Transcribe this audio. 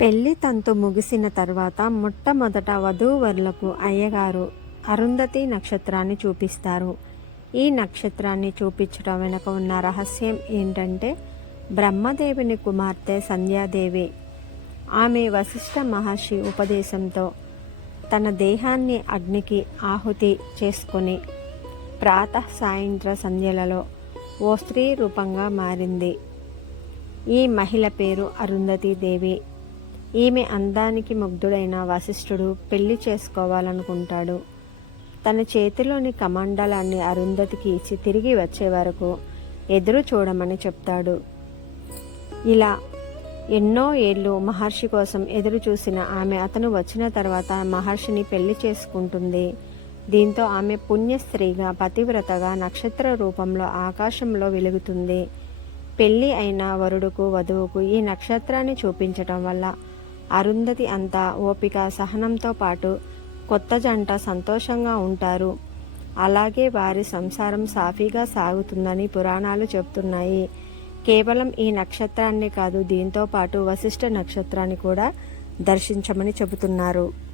పెళ్ళి తంతు ముగిసిన తర్వాత మొట్టమొదట వధూవరులకు అయ్యగారు అరుంధతి నక్షత్రాన్ని చూపిస్తారు. ఈ నక్షత్రాన్ని చూపించడం వెనుక ఉన్న రహస్యం ఏంటంటే బ్రహ్మదేవిని కుమార్తె సంధ్యాదేవి. ఆమె వశిష్ఠ మహర్షి ఉపదేశంతో తన దేహాన్ని అగ్నికి ఆహుతి చేసుకొని ప్రాతః సాయంత్ర సంధ్యలలో ఓ స్త్రీ రూపంగా మారింది. ఈ మహిళ పేరు అరుంధతి దేవి. ఈమె అందానికి ముగ్ధుడైన వశిష్ఠుడు పెళ్ళి చేసుకోవాలనుకుంటాడు. తన చేతిలోని కమండలాన్ని అరుంధతికి ఇచ్చి తిరిగి వచ్చే వరకు ఎదురు చూడమని చెప్తాడు. ఇలా ఎన్నో ఏళ్ళు మహర్షి కోసం ఎదురు చూసిన ఆమె అతను వచ్చిన తర్వాత మహర్షిని పెళ్ళి చేసుకుంటుంది. దీంతో ఆమె పుణ్యస్త్రీగా పతివ్రతగా నక్షత్ర రూపంలో ఆకాశంలో వెలుగుతుంది. పెళ్ళి అయిన వరుడుకు వధువుకు ఈ నక్షత్రాన్ని చూపించటం వల్ల అరుంధతి అంతా ఓపిక సహనంతో పాటు కొత్త జంట సంతోషంగా ఉంటారు. అలాగే వారి సంసారం సాఫీగా సాగుతుందని పురాణాలు చెప్తున్నాయి. కేవలం ఈ నక్షత్రాన్ని కాదు దీంతో పాటు వశిష్ఠ నక్షత్రాన్ని కూడా దర్శించమని చెబుతున్నారు.